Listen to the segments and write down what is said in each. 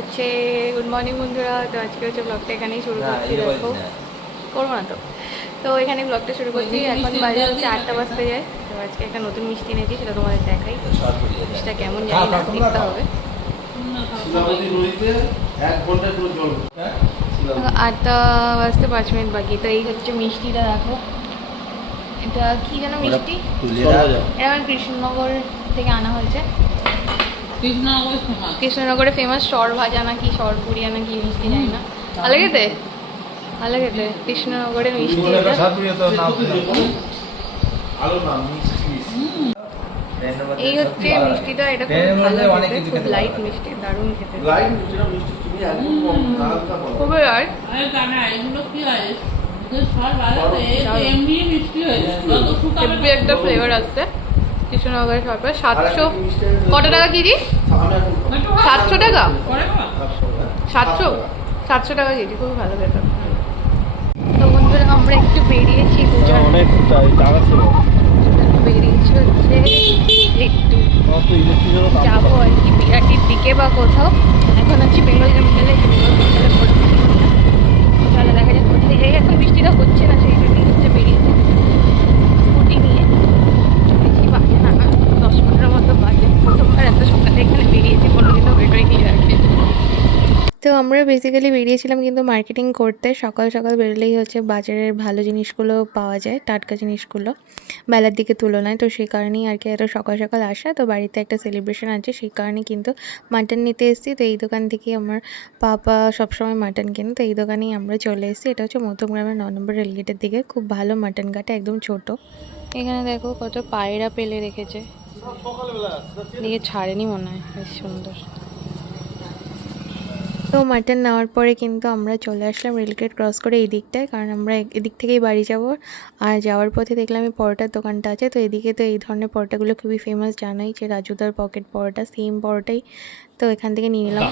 হচ্ছে good morning বন্ধুরা। তো আজকে হচ্ছে ব্লগটা এখানেই শুরু করছি। দেখো করবো না তো তো এখানে ব্লগটা শুরু করছি। এখন বাজে হচ্ছে 8টা বাজতে যায়। তো আজকে একটা নতুন মিষ্টি এনেছি, সেটা তোমাদের দেখাই। মিষ্টিটা কেমন জানি না, দেখতে হবে। 8টা বাজতে 5 মিনিট বাকি। তো এই হচ্ছে মিষ্টিটা, দেখো এটা কি যেন মিষ্টি, এটা আমার কৃষ্ণনগর থেকে আনা হয়েছে। কৃষ্ণনগরে ফেমাস সর ভাজা নাকি সর পুরিয়া নাকি মিষ্টি, জানি না। ভালো খেতে, ভালো খেতে কৃষ্ণনগরের মিষ্টি। এই হচ্ছে মিষ্টিটা, এটা খুব ভালো খেতে, খুব লাইট মিষ্টি, দারুণ খেতে, খুবই লাইট। একটা ফ্লেভার আসছে কৃষ্ণনগরের সরকার। 700 কত টাকা কেজি? 700 টাকা, 700 টাকা কেজি, খুবই ভালো খেতে। তো বন্ধুরা আমরা একটু বেরিয়েছি, বেরিয়েছি হচ্ছে একটু যাবো আর কি বিরাটির দিকে বা কোথাও। এখন হচ্ছে বেঙ্গল ক্যাপিটালে, চলো দেখা যাক কোথায় যাই। এখন বৃষ্টিটা হচ্ছে না, সেই জন্যই হচ্ছে বেরিয়েছি স্কুটি নিয়ে। বেশি বাজে না, 10-15 মতো বাজে। প্রথমবার এত সকালে এখানে বেরিয়েছি, কোনোদিনও বেরোয়নি আগে। তো আমরা বেসিক্যালি বেরিয়েছিলাম কিন্তু মার্কেটিং করতে। সকাল সকাল বেরোলেই হচ্ছে বাজারের ভালো জিনিসগুলো পাওয়া যায়, টাটকা জিনিসগুলো বেলার দিকে তুলনায়। তো সেই কারণেই আর কি এত সকাল সকাল আসা। তো বাড়িতে একটা সেলিব্রেশন আছে, সেই কারণে কিন্তু মাটন নিতে এসেছি। তো এই দোকান থেকেই আমার পাপা সবসময় মাটন কেনে, তো এই দোকানেই আমরা চলে এসেছি। এটা হচ্ছে মধ্যমগ্রামের 9 নম্বর রেলগেটের দিকে, খুব ভালো মাটন কাটে, একদম ছোট। এখানে দেখো কত পায়রা পেলে রেখেছে, দিকে ছাড়েনি মনে হয়, বেশ সুন্দর। তো মাটন নেওয়ার পরে কিন্তু আমরা চলে আসলাম রেলগেট ক্রস করে এই দিকটায়, কারণ আমরা এদিক থেকেই বাড়ি যাব। আর যাওয়ার পথে দেখলাম এই পরোটার দোকানটা আছে। তো এদিকে তো এই ধরনের পরোটাগুলো খুবই ফেমাস, জানোই যে রাজুদার পকেট পরোটা, সেম পরোটাই। তো এখান থেকে নিয়ে নিলাম।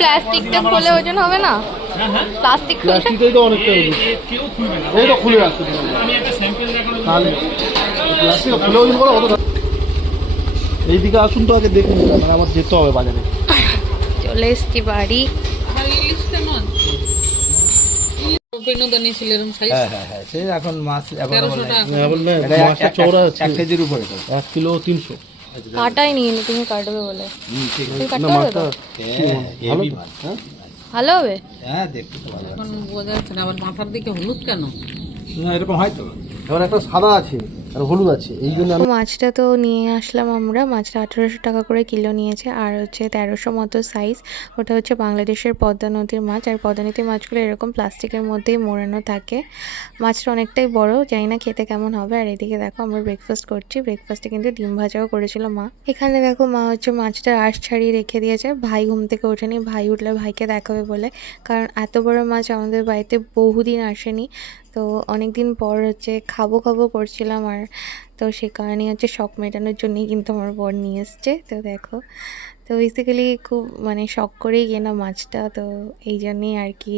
প্লাস্টিকটা খুলে ওজন হবে না, প্লাস্টিক তো অনেকটা এই তো খুলে রাখতে তাহলে প্লাস্টিক খুলে ওজন করা অত। এইদিকে আসুন তো আগে দেখুন, মানে আমার যেতে হবে বাজারে। চলে এসছি বাড়ি। এখন মাছ চওড়া 1 কেজির উপরে 1 কিলো 300। কাটাই নিয়ে নি, তুমি কাটবে বলে। তুমি কাটতে পারবে তো? ভালো হবে। হ্যাঁ, দেখতে তো ভালো। এখন বোঝা যাচ্ছে না, আবার মাথার দিকে হলুদ কেন? না, এরকম হয় তো। এবার একটা সাদা আছে আর হলুদ আছে, এই জন্য মাছটা তো নিয়ে আসলাম আমরা। মাছটা 1800 টাকা করে কিলো নিয়েছে, আর হচ্ছে 1300 মতো সাইজ। ওটা হচ্ছে বাংলাদেশের পদ্মা নদীর মাছ, আর পদ্মা নদীর মাছগুলো এরকম প্লাস্টিকের মধ্যেই মোড়ানো থাকে। মাছটা অনেকটাই বড়, জানি না খেতে কেমন হবে। আর এদিকে দেখো আমরা ব্রেকফাস্ট করছি। ব্রেকফাস্টে কিন্তু ডিম ভাজাও করেছিল মা। এখানে দেখো মা হচ্ছে মাছটা আঁশ ছাড়িয়ে রেখে দিয়েছে। ভাই ঘুম থেকে ওঠেনি, ভাই উঠলে ভাইকে দেখাবে বলে, কারণ এত বড় মাছ আমাদের বাড়িতে বহুদিন আসেনি। তো অনেক দিন পর হচ্ছে খাবো খাবো করছিলাম, আর তো সে কারণেই হচ্ছে শখ মেটানোর জন্যই কিন্তু আমার বর নিয়ে এসছে। তো দেখো, তো বেসিক্যালি খুব মানে শখ করেই কেনা মাছটা, তো এই জন্যেই আর কি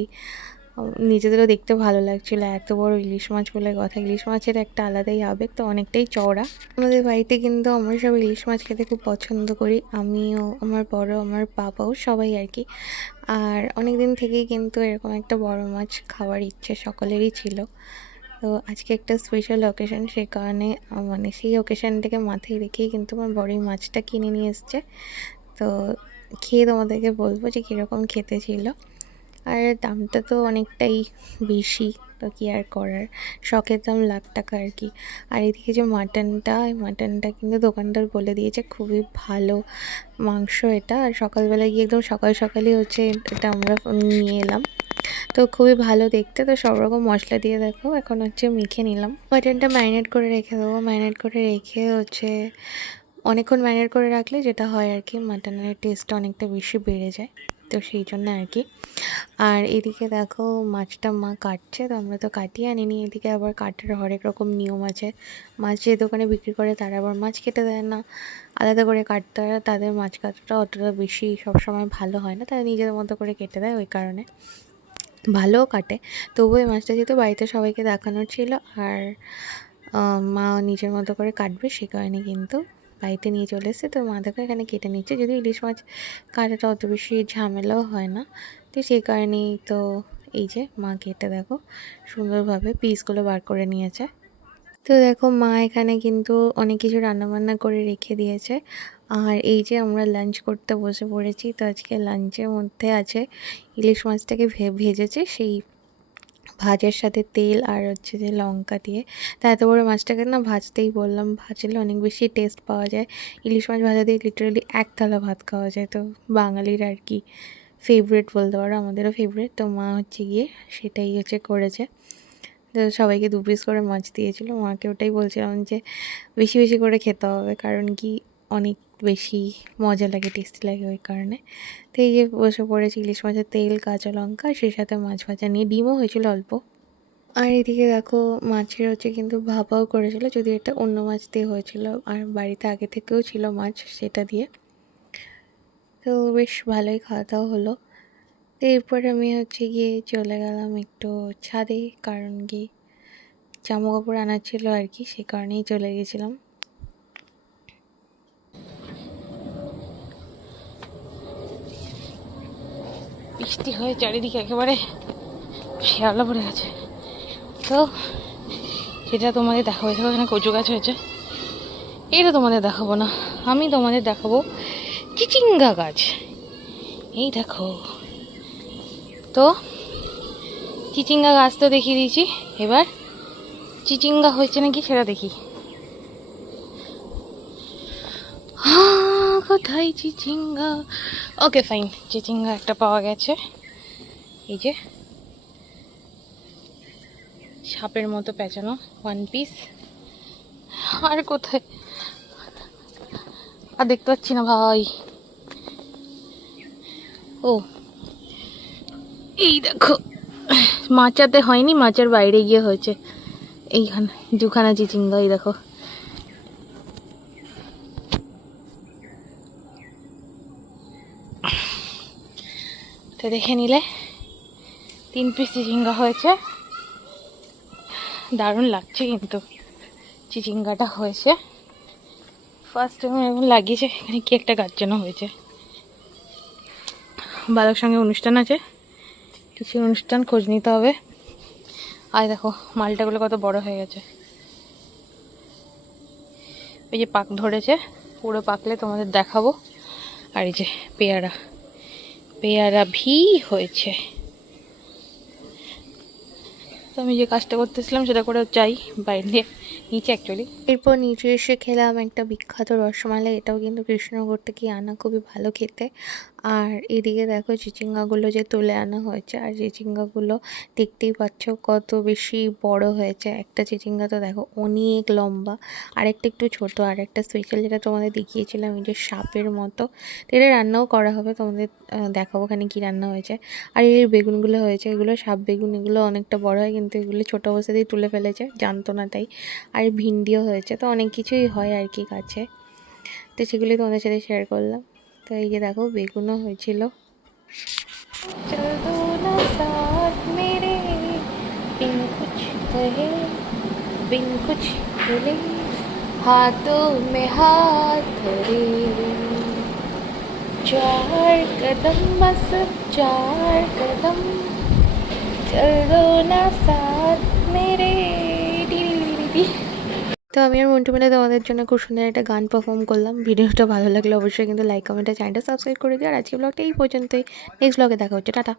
নিজেদেরও দেখতে ভালো লাগছিলো। এত বড় ইলিশ মাছ বলে কথা, ইলিশ মাছের একটা আলাদাই আবেগ। তো অনেকটাই চওড়া। আমাদের বাড়িতে কিন্তু আমরা সব ইলিশ মাছ খেতে খুব পছন্দ করি, আমিও, আমার বড়, আমার বাবাও, সবাই আর কি। আর অনেক দিন থেকেই কিন্তু এরকম একটা বড় মাছ খাওয়ার ইচ্ছে সকলেরই ছিল। তো আজকে একটা স্পেশাল অকেশন, সেই কারণে মানে সেই অকেশানটাকে মাথায় রেখেই কিন্তু আমার বড় মাছটা কিনে নিয়ে এসছে। তো খেয়ে তোমাদেরকে বলবো যে কীরকম খেতে ছিল। আর দামটা তো অনেকটাই বেশি, তো কী আর করার, শখের দাম লাখ টাকা আর কি। আর এদিকে যে মাটনটা, এই মাটনটা কিন্তু দোকানদার বলে দিয়েছে খুবই ভালো মাংস এটা। আর সকালবেলা গিয়ে একদম সকাল সকালই হচ্ছে এটা আমরা নিয়ে এলাম। তো খুবই ভালো দেখতে। তো সব রকম মশলা দিয়ে দেখো এখন হচ্ছে মেখে নিলাম। মাটনটা ম্যারিনেট করে রেখে দেবো। ম্যারিনেট করে রেখে হচ্ছে অনেকক্ষণ ম্যারিনেট করে রাখলে যেটা হয় আর কি, মাটনের টেস্টটা অনেকটা বেশি বেড়ে যায়। তো সেই জন্য আর কি। আর এদিকে দেখো মাছটা মা কাটছে, তো আমরা তো কাটিয়ে আনিনি। এদিকে আবার কাটার হরেক রকম নিয়ম আছে। মাছ যে দোকানে বিক্রি করে তারা আবার মাছ কেটে দেয় না, আলাদা করে কাটতে হয়। তাদের মাছ কাটাটা অতটা বেশি সবসময় ভালো হয় না, তারা নিজেদের মতো করে কেটে দেয়, ওই কারণে ভালোও কাটে। তবুও এই মাছটা যেহেতু বাড়িতে সবাইকে দেখানোর ছিল আর মা নিজের মতো করে কাটবে, সে কারণে কিন্তু বাড়িতে নিয়ে চলে এসেছে। তো মা দেখো এখানে কেটে নিচ্ছে, যদিও ইলিশ মাছ কাটাটা অত বেশি ঝামেলাও হয় না, তো সেই কারণেই তো এই যে মা কেটে দেখো সুন্দরভাবে পিসগুলো বার করে নিয়েছে। তো দেখো মা এখানে কিন্তু অনেক কিছু রান্নাবান্না করে রেখে দিয়েছে। আর এই যে আমরা লাঞ্চ করতে বসে পড়েছি। তো আজকে লাঞ্চের মধ্যে আছে ইলিশ মাছটাকে ভেজেছে, সেই ভাজার সাথে তেল আর হচ্ছে যে লঙ্কা দিয়ে। তা এত বড় মাছটাকে না ভাজতেই বললাম, ভাজলে অনেক বেশি টেস্ট পাওয়া যায়। ইলিশ মাছ ভাজা দিয়ে লিটারালি এক থালা ভাত খাওয়া যায়। তো বাঙালির আর কি ফেভারিট বলতে পারো, আমাদেরও ফেভারিট। তো মা হচ্ছে গিয়ে সেটাই হচ্ছে করেছে। তো সবাইকে 2 পিস করে মাছ দিয়েছিল। মাকে ওটাই বলছিলাম যে বেশি বেশি করে খেতে হবে, কারণ কি অনেক বেশি মজা লাগে, টেস্টি লাগে, ওই কারণে। তো এই যে বসে পড়েছি ইলিশ মাছের তেল, কাঁচা লঙ্কা, সেই সাথে মাছ ভাজা নিয়ে, ডিমও হয়েছিল অল্প। আর এদিকে দেখো মাছের হচ্ছে কিন্তু ভাপাও করেছিল, যদি এটা অন্য মাছ দিয়ে হয়েছিল, আর বাড়িতে আগে থেকেও ছিল মাছ সেটা দিয়ে। তো বেশ ভালোই খাওয়া দাওয়া হলো। তো এরপরে আমি হচ্ছে গিয়ে চলে গেলাম একটু ছাদে, কারণ কি জামা কাপড় আনার ছিল আর কি, সে কারণেই চলে গেছিলাম। বৃষ্টি হয়ে চারিদিকে একেবারে শেওলা পড়ে গেছে। তো সেটা তোমাদের দেখাবো, দেখো এখানে কচু গাছ হয়েছে, এটা তোমাদের দেখাবো না, আমি তোমাদের দেখাবো চিচিঙ্গা গাছ। এই দেখো, তো চিচিঙ্গা গাছ তো দেখিয়ে দিয়েছি, এবার চিচিঙ্গা হয়েছে নাকি সেটা দেখি। কোথায় চিচিঙ্গা? ওকে ফাইন, চিচিঙ্গা একটা পাওয়া গেছে। এই যে সাপের মতো পেঁচানো 1 পিস। আর কোথায় আর দেখতে পাচ্ছি না ভাই। ও এই দেখো, মাচাতে হয়নি, মাচার বাইরে গিয়ে হয়েছে। এইখানে 2খানা চিচিঙ্গা, এই দেখো। তো দেখে নিলে 3 পিস চিচিঙ্গা হয়েছে, দারুণ লাগছে কিন্তু চিচিঙ্গাটা হয়েছে। ফার্স্ট টাইম এরকম লাগিয়েছে। এখানে কি একটা গাছ যেন হয়েছে, বালক সঙ্গে অনুষ্ঠান আছে, কিছু অনুষ্ঠান, খোঁজ নিতে হবে। আর দেখো মালটাগুলো কত বড় হয়ে গেছে। এই যে পাক ধরেছে, পুরো পাকলে তোমাদের দেখাবো। আর এই যে পেয়ারা, পেয়ারা ভি হয়েছে। তো আমি যে কাজটা করতেছিলাম সেটা করে যাই বাইরে নিচে অ্যাকচুয়ালি। এরপর নিচে এসে খেলাম একটা বিখ্যাত রসমালাই, এটাও কিন্তু কৃষ্ণনগর থেকে আনা, খুবই ভালো খেতে। আর এদিকে দেখো চিচিঙ্গাগুলো যে তুলে আনা হয়েছে, আর চিচিঙ্গাগুলো দেখতেই পাচ্ছ কত বেশি বড় হয়েছে। একটা চিচিঙ্গা তো দেখো অনেক লম্বা, আরেকটা একটু ছোট, আর একটা স্পেশাল যেটা তোমাদের দেখিয়েছিলাম এই যে সাপের মতো। তো এটা রান্নাও করা হবে, তোমাদের দেখাবো ওখানে কী রান্না হয়েছে। আর এই বেগুনগুলো হয়েছে, এগুলো সাপ বেগুন, এগুলো অনেকটা বড় হয়, কিন্তু এগুলো ছোটো অবস্থাতেই তুলে ফেলেছে, জানতো না তাই। আর ভিন্ডিও হয়েছে, তো অনেক কিছুই হয় আর কি গাছে, তো সেগুলি তোমাদের সাথে শেয়ার করলাম। তো এই যে দেখো বেগুনও হয়েছিল। চলো না সাথ মেরে बिन कुछ कहे बिन कुछ बोले हाथों में हाथ धरे 4 कदम बस 4 कदम चलो ना साथ मेरे। তো আমি আর মন্টু মিলে তোমাদের জন্য খুব সুন্দর একটা গান পারফর্ম করলাম। ভিডিওটা ভালো লাগলে অবশ্যই কিন্তু লাইক কমেন্ট আর চ্যানেলটা সাবস্ক্রাইব করে দিও। আর আজকে ব্লগটা এই পর্যন্তই, নেক্সট ব্লগে দেখা হচ্ছে, টাটা।